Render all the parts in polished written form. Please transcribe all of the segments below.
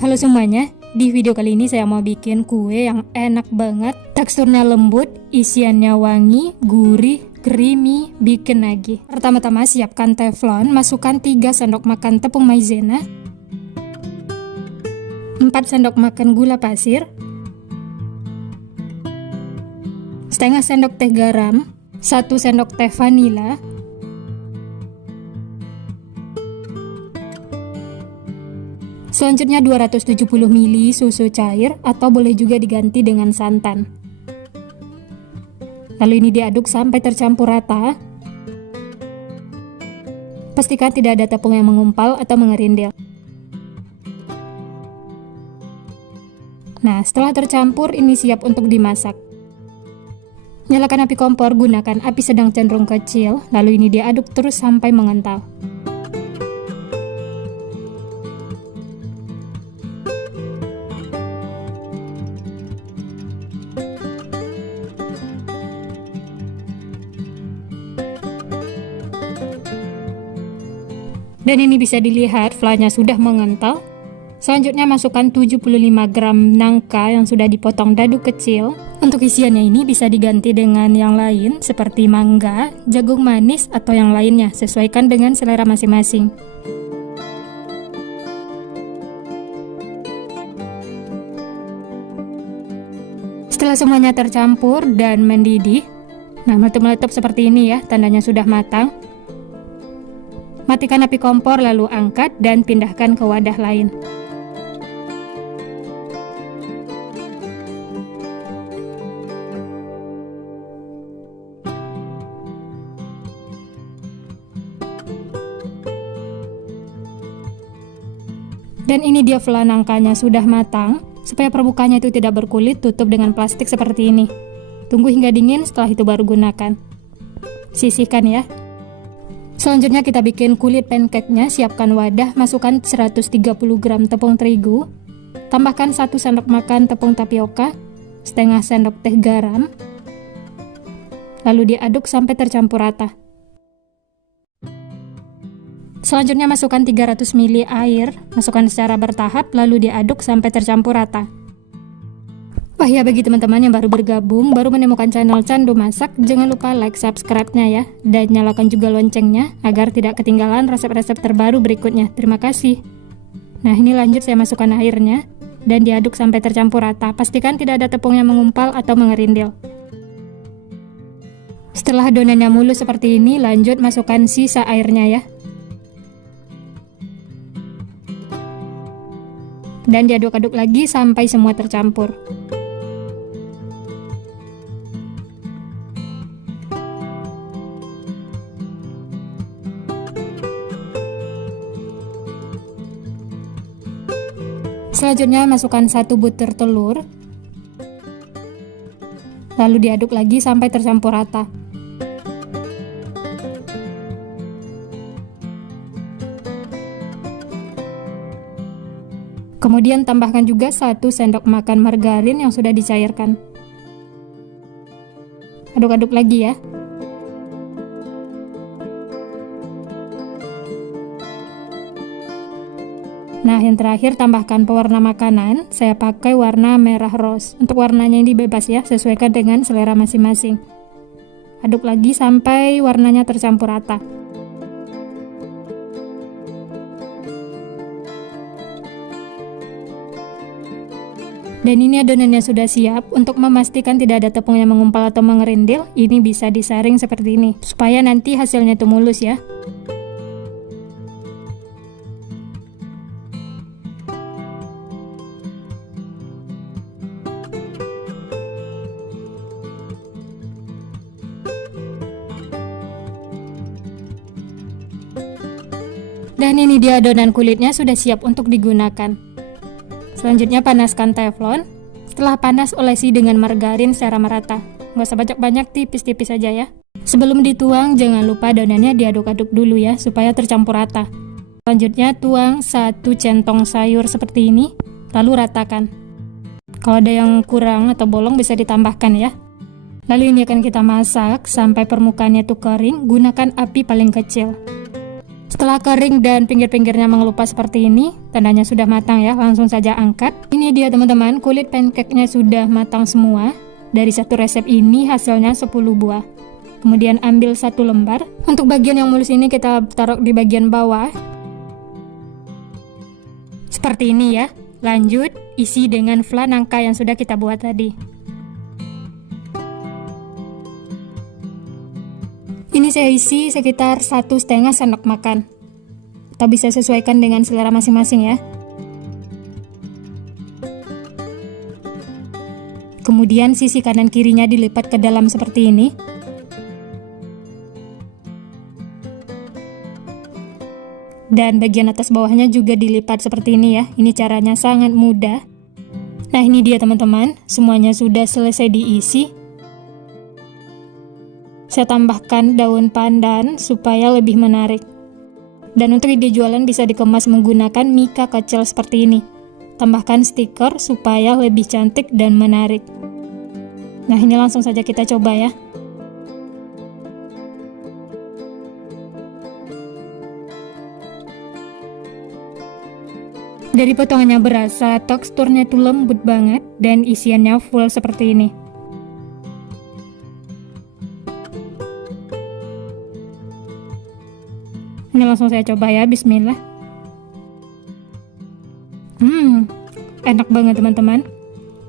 Halo semuanya, di video kali ini saya mau bikin kue yang enak banget. Teksturnya lembut, isiannya wangi, gurih, creamy, bikin nagih. Pertama-tama siapkan teflon, masukkan 3 sendok makan tepung maizena, 4 sendok makan gula pasir, setengah sendok teh garam, 1 sendok teh vanila, selanjutnya 270 ml susu cair atau boleh juga diganti dengan santan. Lalu ini diaduk sampai tercampur rata. Pastikan tidak ada tepung yang mengumpal atau mengerindil. Nah, setelah tercampur ini siap untuk dimasak. Nyalakan api kompor, gunakan api sedang cenderung kecil, lalu ini diaduk terus sampai mengental. Dan ini bisa dilihat flanya sudah mengental. Selanjutnya masukkan 75 gram nangka yang sudah dipotong dadu kecil. Untuk isiannya ini bisa diganti dengan yang lain seperti mangga, jagung manis, atau yang lainnya. Sesuaikan dengan selera masing-masing. Setelah semuanya tercampur dan mendidih, nah meletup-meletup seperti ini ya, tandanya sudah matang. Matikan api kompor lalu angkat dan pindahkan ke wadah lain. Dan ini dia flan nangkanya sudah matang. Supaya permukaannya itu tidak berkulit, tutup dengan plastik seperti ini. Tunggu hingga dingin, setelah itu baru gunakan. Sisihkan ya. Selanjutnya kita bikin kulit pancake-nya. Siapkan wadah, masukkan 130 gram tepung terigu, tambahkan 1 sendok makan tepung tapioka, setengah sendok teh garam, lalu diaduk sampai tercampur rata. Selanjutnya masukkan 300 ml air, masukkan secara bertahap, lalu diaduk sampai tercampur rata. Wah ya, bagi teman-teman yang baru bergabung, baru menemukan channel Candu Masak, jangan lupa like, subscribe-nya ya, dan nyalakan juga loncengnya, agar tidak ketinggalan resep-resep terbaru berikutnya. Terima kasih. Nah, ini lanjut saya masukkan airnya, dan diaduk sampai tercampur rata. Pastikan tidak ada tepung yang mengumpal atau mengerindil. Setelah adonannya mulus seperti ini, lanjut masukkan sisa airnya ya. Dan diaduk-aduk lagi sampai semua tercampur. Selanjutnya masukkan 1 butir telur, lalu diaduk lagi sampai tercampur rata. Kemudian tambahkan juga 1 sendok makan margarin yang sudah dicairkan. Aduk-aduk lagi ya. Nah, yang terakhir tambahkan pewarna makanan. Saya pakai warna merah rose. Untuk warnanya ini bebas ya, sesuaikan dengan selera masing-masing. Aduk lagi sampai warnanya tercampur rata. Dan ini adonannya sudah siap. Untuk memastikan tidak ada tepung yang mengumpal atau mengerindil, ini bisa disaring seperti ini, supaya nanti hasilnya itu mulus ya. Dan ini dia adonan kulitnya sudah siap untuk digunakan. Selanjutnya panaskan teflon. Setelah panas, olesi dengan margarin secara merata. Nggak usah banyak-banyak, tipis-tipis saja ya. Sebelum dituang, jangan lupa adonannya diaduk-aduk dulu ya, supaya tercampur rata. Selanjutnya tuang 1 centong sayur seperti ini, lalu ratakan. Kalau ada yang kurang atau bolong bisa ditambahkan ya. Lalu ini akan kita masak sampai permukaannya itu kering, gunakan api paling kecil. Setelah kering dan pinggir-pinggirnya mengelupas seperti ini, tandanya sudah matang ya, langsung saja angkat. Ini dia teman-teman, kulit pancake-nya sudah matang semua. Dari satu resep ini hasilnya 10 buah. Kemudian ambil satu lembar. Untuk bagian yang mulus ini kita taruh di bagian bawah. Seperti ini ya. Lanjut, isi dengan flan nangka yang sudah kita buat tadi. Ini saya isi sekitar 1,5 sendok makan. Atau bisa sesuaikan dengan selera masing-masing ya. Kemudian sisi kanan kirinya dilipat ke dalam seperti ini. Dan bagian atas bawahnya juga dilipat seperti ini ya. Ini caranya sangat mudah. Nah ini dia teman-teman, semuanya sudah selesai diisi. Saya tambahkan daun pandan supaya lebih menarik. Dan untuk ide jualan bisa dikemas menggunakan mika kecil seperti ini. Tambahkan stiker supaya lebih cantik dan menarik. Nah ini langsung saja kita coba ya. Dari potongannya berasa teksturnya itu lembut banget dan isiannya full seperti ini. Ini langsung saya coba ya, bismillah. Enak banget teman-teman.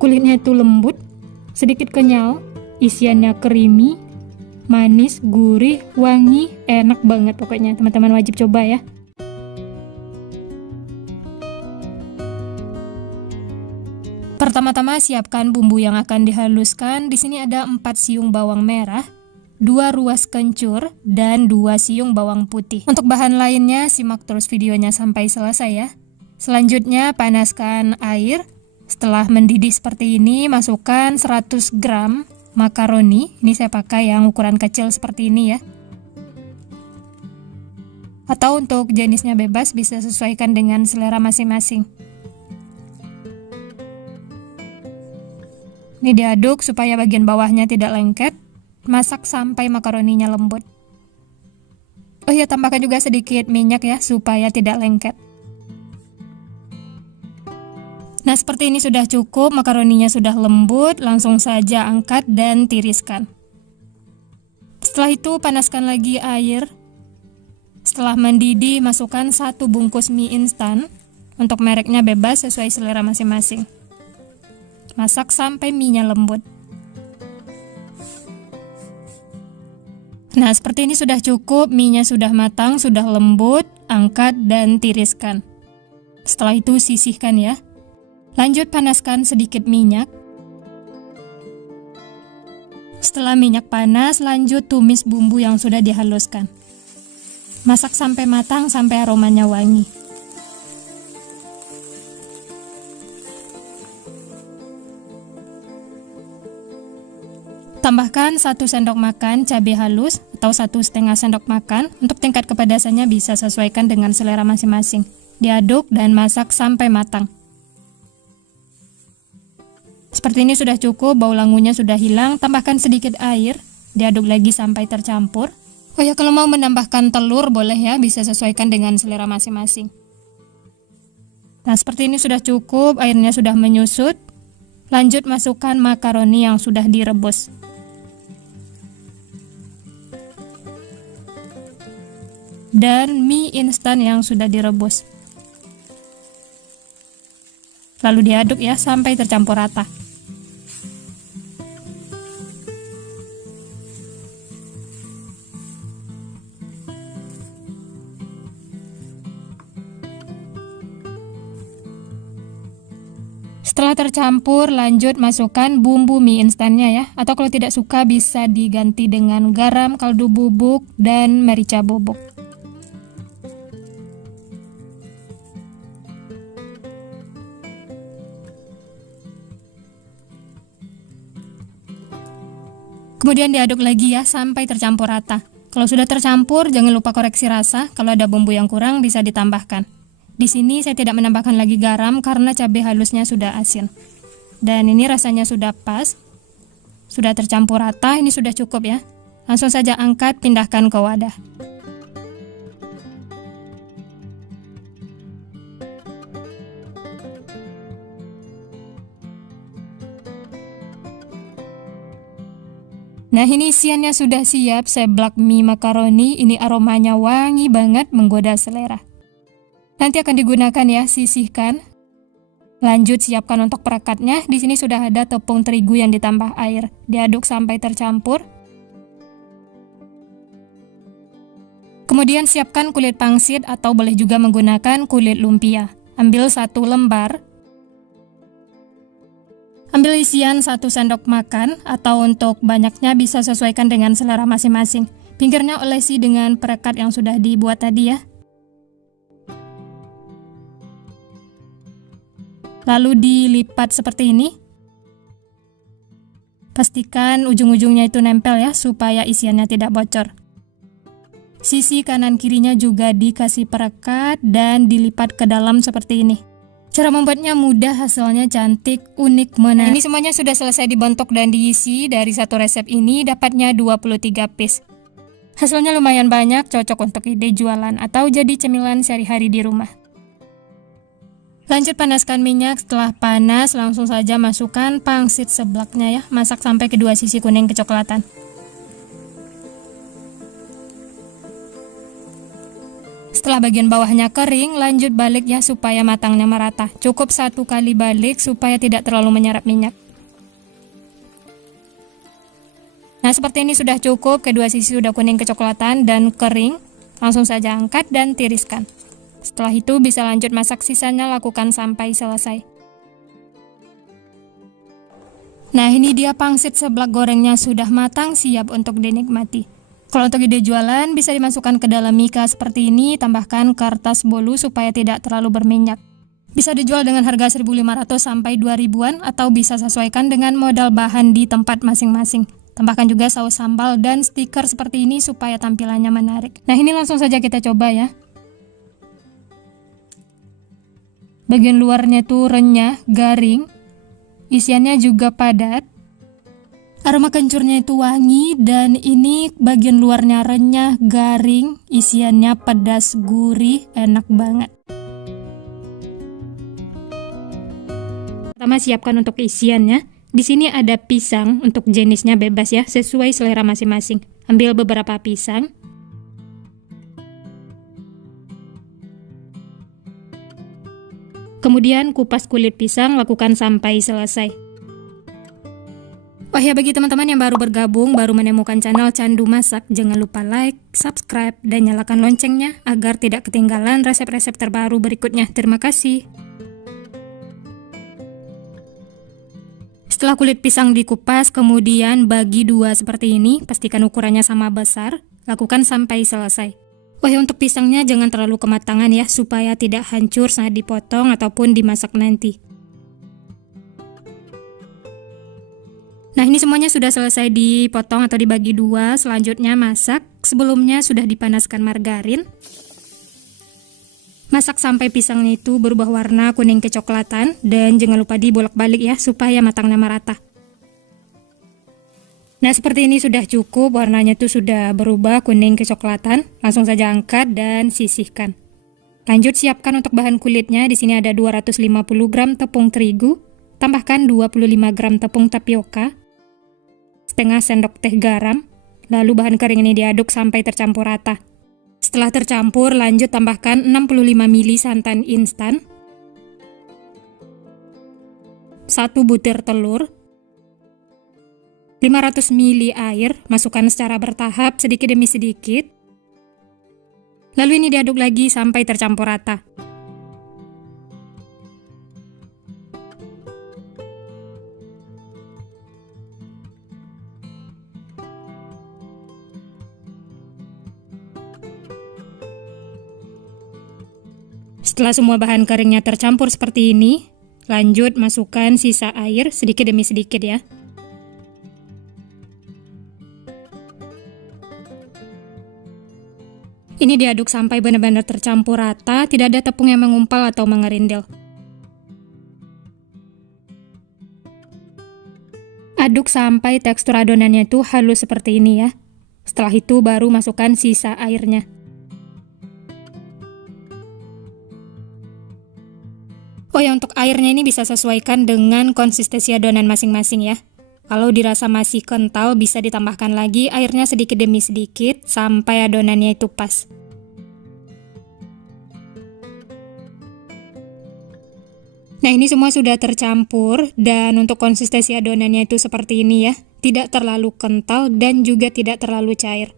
Kulitnya itu lembut, sedikit kenyal, isiannya creamy, manis, gurih, wangi, enak banget pokoknya. Teman-teman wajib coba ya. Pertama-tama siapkan bumbu yang akan dihaluskan. Di sini ada 4 siung bawang merah, 2 ruas kencur, dan 2 siung bawang putih. Untuk bahan lainnya simak terus videonya sampai selesai ya. Selanjutnya panaskan air. Setelah mendidih seperti ini, masukkan 100 gram makaroni. Ini saya pakai yang ukuran kecil seperti ini ya. Atau untuk jenisnya bebas, bisa sesuaikan dengan selera masing-masing. Ini diaduk supaya bagian bawahnya tidak lengket. Masak sampai makaroninya lembut. Oh ya, tambahkan juga sedikit minyak ya, supaya tidak lengket. Nah, seperti ini sudah cukup, makaroninya sudah lembut, langsung saja angkat dan tiriskan. Setelah itu, panaskan lagi air. Setelah mendidih, masukkan 1 bungkus mie instan. Untuk mereknya bebas, sesuai selera masing-masing. Masak sampai mie-nya lembut. Nah, seperti ini sudah cukup, mie-nya sudah matang, sudah lembut, angkat dan tiriskan. Setelah itu sisihkan ya. Lanjut panaskan sedikit minyak. Setelah minyak panas, lanjut tumis bumbu yang sudah dihaluskan. Masak sampai matang, sampai aromanya wangi. Tambahkan 1 sendok makan cabai halus atau 1,5 sendok makan. Untuk tingkat kepedasannya bisa sesuaikan dengan selera masing-masing. Diaduk dan masak sampai matang. Seperti ini sudah cukup, bau langunya sudah hilang. Tambahkan sedikit air, diaduk lagi sampai tercampur. Oh ya, kalau mau menambahkan telur boleh ya, bisa sesuaikan dengan selera masing-masing. Nah, seperti ini sudah cukup, airnya sudah menyusut. Lanjut masukkan makaroni yang sudah direbus. Dan mie instan yang sudah direbus. Lalu diaduk ya sampai tercampur rata. Setelah tercampur, lanjut masukkan bumbu mie instannya ya. Atau kalau tidak suka bisa diganti dengan garam, kaldu bubuk, dan merica bubuk. Kemudian diaduk lagi ya sampai tercampur rata. Kalau sudah tercampur, jangan lupa koreksi rasa. Kalau ada bumbu yang kurang bisa ditambahkan. Di sini saya tidak menambahkan lagi garam karena cabai halusnya sudah asin. Dan ini rasanya sudah pas. Sudah tercampur rata, ini sudah cukup ya. Langsung saja angkat, pindahkan ke wadah. Nah, ini isiannya sudah siap, seblak mie makaroni. Ini aromanya wangi banget, menggoda selera. Nanti akan digunakan ya, sisihkan. Lanjut siapkan untuk perekatnya. Di sini sudah ada tepung terigu yang ditambah air. Diaduk sampai tercampur. Kemudian siapkan kulit pangsit atau boleh juga menggunakan kulit lumpia. Ambil 1 lembar. Ambil isian 1 sendok makan atau untuk banyaknya bisa sesuaikan dengan selera masing-masing. Pinggirnya olesi dengan perekat yang sudah dibuat tadi ya. Lalu dilipat seperti ini. Pastikan ujung-ujungnya itu nempel ya, supaya isiannya tidak bocor. Sisi kanan kirinya juga dikasih perekat dan dilipat ke dalam seperti ini. Cara membuatnya mudah, hasilnya cantik, unik, menarik. Ini semuanya sudah selesai dibentuk dan diisi. Dari satu resep ini dapatnya 23 piece. Hasilnya lumayan banyak, cocok untuk ide jualan atau jadi cemilan sehari-hari di rumah. Lanjut panaskan minyak. Setelah panas langsung saja masukkan pangsit seblaknya ya. Masak sampai kedua sisi kuning kecoklatan. Setelah bagian bawahnya kering, lanjut balik ya supaya matangnya merata. Cukup 1 kali balik supaya tidak terlalu menyerap minyak. Nah, seperti ini sudah cukup. Kedua sisi sudah kuning kecoklatan dan kering. Langsung saja angkat dan tiriskan. Setelah itu bisa lanjut masak, sisanya lakukan sampai selesai. Nah, ini dia pangsit seblak gorengnya sudah matang, siap untuk dinikmati. Kalau untuk ide jualan bisa dimasukkan ke dalam mika seperti ini, tambahkan kertas bolu supaya tidak terlalu berminyak. Bisa dijual dengan harga 1.500 sampai 2.000-an atau bisa sesuaikan dengan modal bahan di tempat masing-masing. Tambahkan juga saus sambal dan stiker seperti ini supaya tampilannya menarik. Nah, ini langsung saja kita coba ya. Bagian luarnya tuh renyah, garing. Isiannya juga padat. Aroma kencurnya itu wangi dan ini bagian luarnya renyah, garing. Isiannya pedas, gurih, enak banget. Pertama siapkan untuk isiannya. Di sini ada pisang, untuk jenisnya bebas ya, sesuai selera masing-masing. Ambil beberapa pisang. Kemudian kupas kulit pisang, lakukan sampai selesai. Oh ya, bagi teman-teman yang baru bergabung, baru menemukan channel Candu Masak, jangan lupa like, subscribe, dan nyalakan loncengnya agar tidak ketinggalan resep-resep terbaru berikutnya. Terima kasih. Setelah kulit pisang dikupas, kemudian bagi 2 seperti ini, pastikan ukurannya sama besar, lakukan sampai selesai. Oh ya, untuk pisangnya jangan terlalu kematangan ya, supaya tidak hancur saat dipotong ataupun dimasak nanti. Nah, ini semuanya sudah selesai dipotong atau dibagi 2, selanjutnya masak. Sebelumnya sudah dipanaskan margarin. Masak sampai pisangnya itu berubah warna kuning kecoklatan dan jangan lupa dibolak-balik ya supaya matangnya merata. Nah, seperti ini sudah cukup, warnanya tuh sudah berubah kuning kecoklatan. Langsung saja angkat dan sisihkan. Lanjut siapkan untuk bahan kulitnya. Di sini ada 250 gram tepung terigu, tambahkan 25 gram tepung tapioka, setengah sendok teh garam, lalu bahan kering ini diaduk sampai tercampur rata. Setelah tercampur, lanjut tambahkan 65 ml santan instan, 1 butir telur, 500 ml air, masukkan secara bertahap sedikit demi sedikit. Lalu ini diaduk lagi sampai tercampur rata. Setelah semua bahan keringnya tercampur seperti ini, lanjut masukkan sisa air sedikit demi sedikit ya. Ini diaduk sampai benar-benar tercampur rata, tidak ada tepung yang mengumpal atau mengerindil. Aduk sampai tekstur adonannya itu halus seperti ini ya. Setelah itu baru masukkan sisa airnya. Oh ya, untuk airnya ini bisa sesuaikan dengan konsistensi adonan masing-masing ya. Kalau dirasa masih kental, bisa ditambahkan lagi airnya sedikit demi sedikit sampai adonannya itu pas. Nah, ini semua sudah tercampur, dan untuk konsistensi adonannya itu seperti ini ya. Tidak terlalu kental dan juga tidak terlalu cair.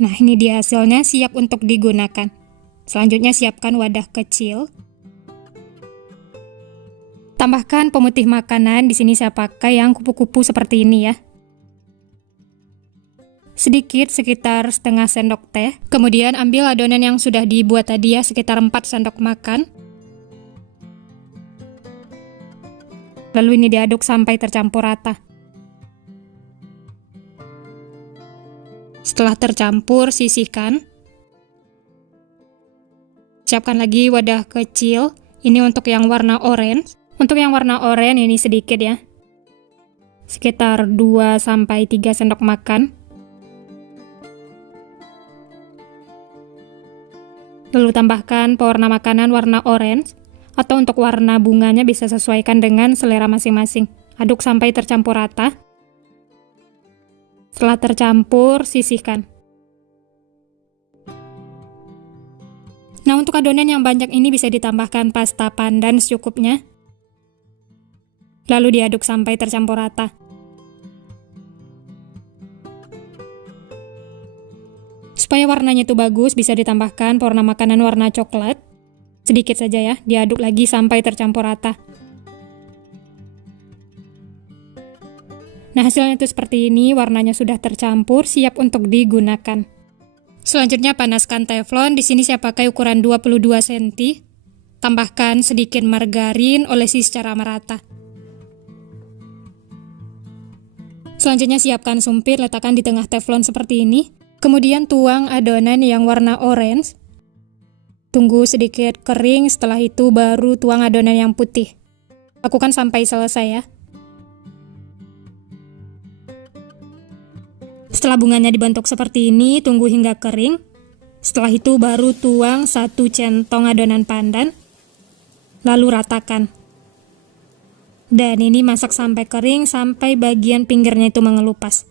Nah, ini dia hasilnya, siap untuk digunakan. Selanjutnya siapkan wadah kecil. Tambahkan pemutih makanan, di sini saya pakai yang kupu-kupu seperti ini ya. Sedikit, sekitar setengah sendok teh. Kemudian ambil adonan yang sudah dibuat tadi ya, sekitar 4 sendok makan. Lalu ini diaduk sampai tercampur rata. Setelah tercampur, sisihkan. Siapkan lagi wadah kecil. Ini untuk yang warna orange. Untuk yang warna oranye ini sedikit ya. Sekitar 2-3 sendok makan. Lalu tambahkan pewarna makanan warna orange. Atau untuk warna bunganya bisa sesuaikan dengan selera masing-masing. Aduk sampai tercampur rata. Setelah tercampur, sisihkan. Nah, untuk adonan yang banyak ini bisa ditambahkan pasta pandan secukupnya. Lalu diaduk sampai tercampur rata. Supaya warnanya itu bagus, bisa ditambahkan pewarna makanan warna coklat. Sedikit saja ya, diaduk lagi sampai tercampur rata. Nah, hasilnya itu seperti ini, warnanya sudah tercampur, siap untuk digunakan. Selanjutnya panaskan teflon, di sini saya pakai ukuran 22 cm. Tambahkan sedikit margarin, olesi secara merata. Selanjutnya siapkan sumpit, letakkan di tengah teflon seperti ini. Kemudian tuang adonan yang warna orange. Tunggu sedikit kering, setelah itu baru tuang adonan yang putih. Lakukan sampai selesai ya. Setelah bunganya dibentuk seperti ini, tunggu hingga kering. Setelah itu baru tuang 1 centong adonan pandan. Lalu ratakan. Dan ini masak sampai kering, sampai bagian pinggirnya itu mengelupas.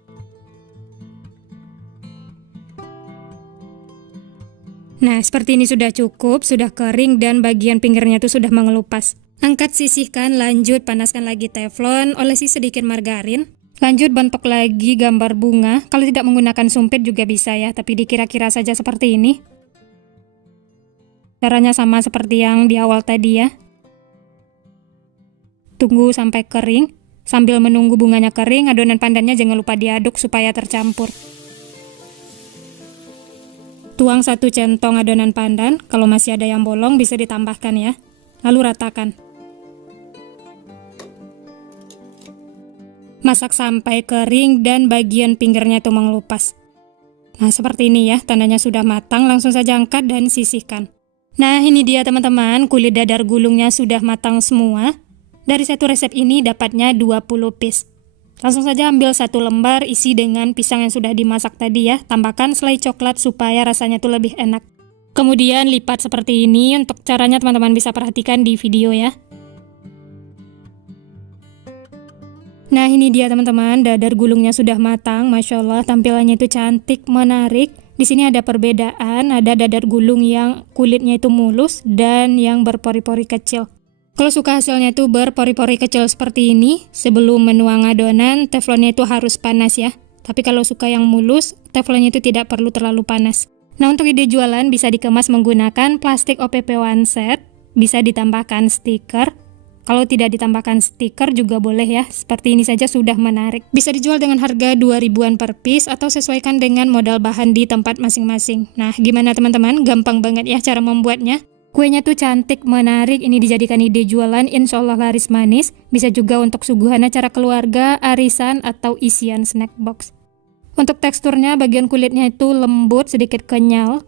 Nah, seperti ini sudah cukup, sudah kering dan bagian pinggirnya itu sudah mengelupas. Angkat, sisihkan, lanjut panaskan lagi teflon, olesi sedikit margarin. Lanjut bentuk lagi gambar bunga. Kalau tidak menggunakan sumpit juga bisa ya, tapi dikira-kira saja seperti ini. Caranya sama seperti yang di awal tadi ya. Tunggu sampai kering. Sambil menunggu bunganya kering, adonan pandannya jangan lupa diaduk supaya tercampur. Tuang 1 centong adonan pandan, kalau masih ada yang bolong bisa ditambahkan ya. Lalu ratakan. Masak sampai kering dan bagian pinggirnya itu mengelupas. Nah, seperti ini ya, tandanya sudah matang, langsung saja angkat dan sisihkan. Nah, ini dia teman-teman, kulit dadar gulungnya sudah matang semua. Dari satu resep ini dapatnya 20 piece. Langsung saja ambil 1 lembar, isi dengan pisang yang sudah dimasak tadi ya. Tambahkan selai coklat supaya rasanya itu lebih enak. Kemudian lipat seperti ini. Untuk caranya teman-teman bisa perhatikan di video ya. Nah, ini dia teman-teman, dadar gulungnya sudah matang. Masya Allah, tampilannya itu cantik, menarik. Di sini ada perbedaan, ada dadar gulung yang kulitnya itu mulus dan yang berpori-pori kecil. Kalau suka hasilnya itu berpori-pori kecil seperti ini, sebelum menuang adonan, teflonnya itu harus panas ya. Tapi kalau suka yang mulus, teflonnya itu tidak perlu terlalu panas. Nah, untuk ide jualan bisa dikemas menggunakan plastik OPP one set, bisa ditambahkan stiker. Kalau tidak ditambahkan stiker juga boleh ya, seperti ini saja sudah menarik. Bisa dijual dengan harga 2 ribuan per piece atau sesuaikan dengan modal bahan di tempat masing-masing. Nah, gimana teman-teman? Gampang banget ya cara membuatnya. Kuenya tuh cantik, menarik, ini dijadikan ide jualan, insya Allah laris manis. Bisa juga untuk suguhan acara keluarga, arisan, atau isian snack box. Untuk teksturnya, bagian kulitnya itu lembut, sedikit kenyal.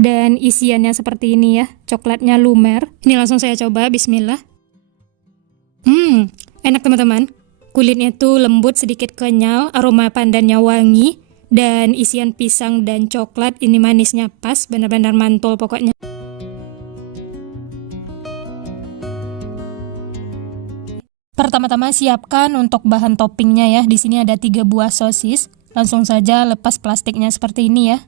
Dan isiannya seperti ini ya, coklatnya lumer. Ini langsung saya coba, bismillah. Enak teman-teman. Kulitnya tuh lembut, sedikit kenyal, aroma pandannya wangi. Dan isian pisang dan coklat, ini manisnya pas, benar-benar mantul pokoknya. Pertama-tama siapkan untuk bahan toppingnya ya. Di sini ada 3 buah sosis. Langsung saja lepas plastiknya seperti ini ya.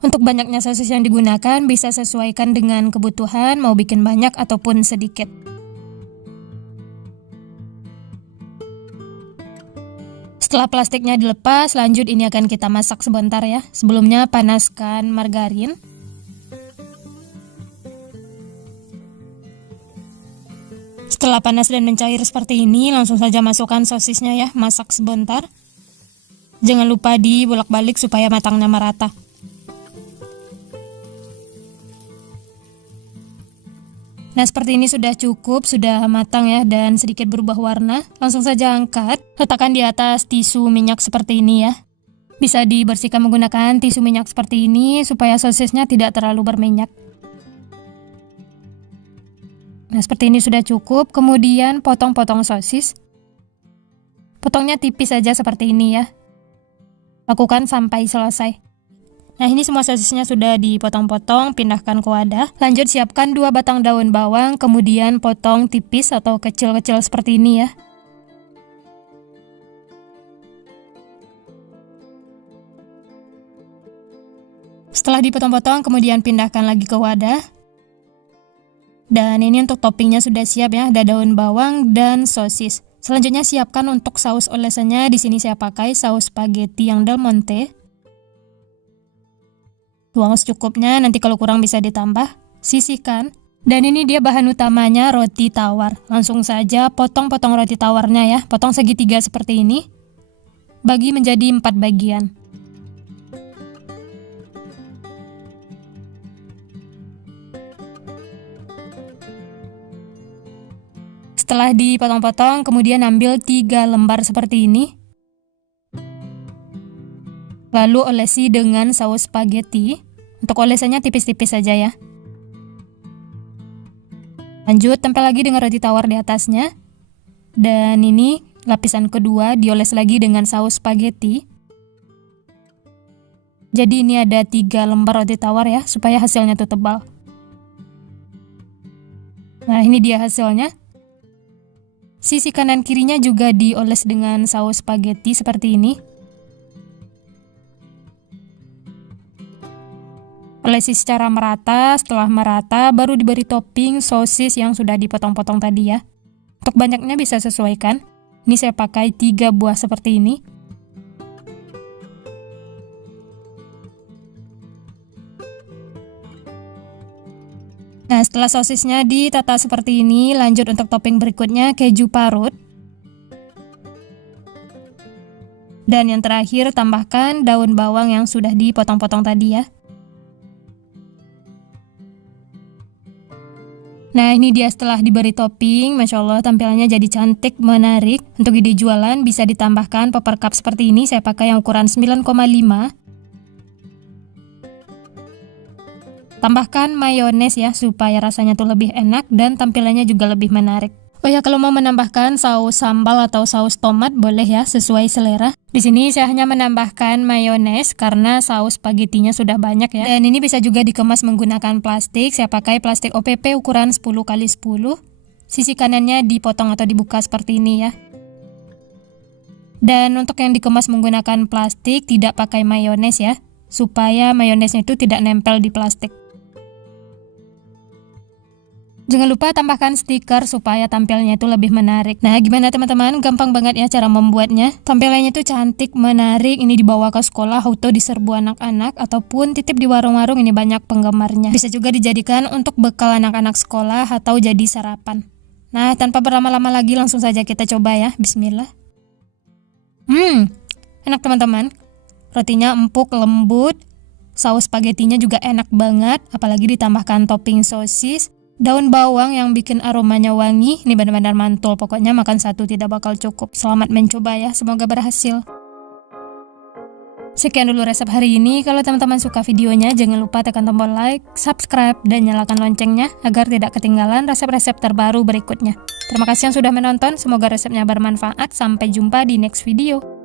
Untuk banyaknya sosis yang digunakan bisa sesuaikan dengan kebutuhan, mau bikin banyak ataupun sedikit. Setelah plastiknya dilepas, lanjut ini akan kita masak sebentar ya. Sebelumnya panaskan margarin. Setelah panas dan mencair seperti ini, langsung saja masukkan sosisnya ya, masak sebentar. Jangan lupa dibolak-balik supaya matangnya merata. Nah, seperti ini sudah cukup, sudah matang ya, dan sedikit berubah warna. Langsung saja angkat, letakkan di atas tisu minyak seperti ini ya. Bisa dibersihkan menggunakan tisu minyak seperti ini, supaya sosisnya tidak terlalu berminyak. Nah, seperti ini sudah cukup. Kemudian potong-potong sosis. Potongnya tipis saja seperti ini ya. Lakukan sampai selesai. Nah, ini semua sosisnya sudah dipotong-potong, pindahkan ke wadah. Lanjut siapkan 2 batang daun bawang, kemudian potong tipis atau kecil-kecil seperti ini ya. Setelah dipotong-potong, kemudian pindahkan lagi ke wadah. Dan ini untuk toppingnya sudah siap ya, ada daun bawang dan sosis. Selanjutnya siapkan untuk saus olesannya. Di sini saya pakai saus spaghetti yang Del Monte. Tuang secukupnya, nanti kalau kurang bisa ditambah. Sisihkan. Dan ini dia bahan utamanya, roti tawar. Langsung saja potong-potong roti tawarnya ya. Potong segitiga seperti ini. Bagi menjadi 4 bagian. Setelah dipotong-potong, kemudian ambil 3 lembar seperti ini. Lalu olesi dengan saus spaghetti. Untuk olesannya tipis-tipis saja ya. Lanjut, tempel lagi dengan roti tawar di atasnya. Dan ini lapisan kedua, dioles lagi dengan saus spaghetti. Jadi ini ada 3 lembar roti tawar ya, supaya hasilnya tuh tebal. Nah, ini dia hasilnya. Sisi kanan kirinya juga dioles dengan saus spaghetti seperti ini. Olesi secara merata, setelah merata baru diberi topping sosis yang sudah dipotong-potong tadi ya. Untuk banyaknya bisa sesuaikan. Ini saya pakai 3 buah seperti ini. Nah, setelah sosisnya ditata seperti ini, lanjut untuk topping berikutnya, keju parut. Dan yang terakhir, tambahkan daun bawang yang sudah dipotong-potong tadi ya. Nah, ini dia setelah diberi topping, Masya Allah tampilannya jadi cantik, menarik. Untuk ide jualan bisa ditambahkan paper cup seperti ini, saya pakai yang ukuran 9,5. Tambahkan mayones ya, supaya rasanya tuh lebih enak dan tampilannya juga lebih menarik. Oh ya, kalau mau menambahkan saus sambal atau saus tomat boleh ya, sesuai selera. Di sini saya hanya menambahkan mayones karena saus spagettinya sudah banyak ya. Dan ini bisa juga dikemas menggunakan plastik. Saya pakai plastik OPP ukuran 10x10. Sisi kanannya dipotong atau dibuka seperti ini ya. Dan untuk yang dikemas menggunakan plastik tidak pakai mayones ya, supaya mayonesnya itu tidak nempel di plastik. Jangan lupa tambahkan stiker supaya tampilnya itu lebih menarik. Nah, gimana teman-teman? Gampang banget ya cara membuatnya. Tampilannya itu cantik, menarik. Ini dibawa ke sekolah, auto diserbu anak-anak, ataupun titip di warung-warung, ini banyak penggemarnya. Bisa juga dijadikan untuk bekal anak-anak sekolah atau jadi sarapan. Nah, tanpa berlama-lama lagi langsung saja kita coba ya. Bismillah. Enak teman-teman. Rotinya empuk, lembut. Saus spagettinya juga enak banget, apalagi ditambahkan topping sosis. Daun bawang yang bikin aromanya wangi, ini benar-benar mantul. Pokoknya makan satu tidak bakal cukup. Selamat mencoba ya, semoga berhasil. Sekian dulu resep hari ini. Kalau teman-teman suka videonya, jangan lupa tekan tombol like, subscribe, dan nyalakan loncengnya agar tidak ketinggalan resep-resep terbaru berikutnya. Terima kasih yang sudah menonton, semoga resepnya bermanfaat. Sampai jumpa di next video.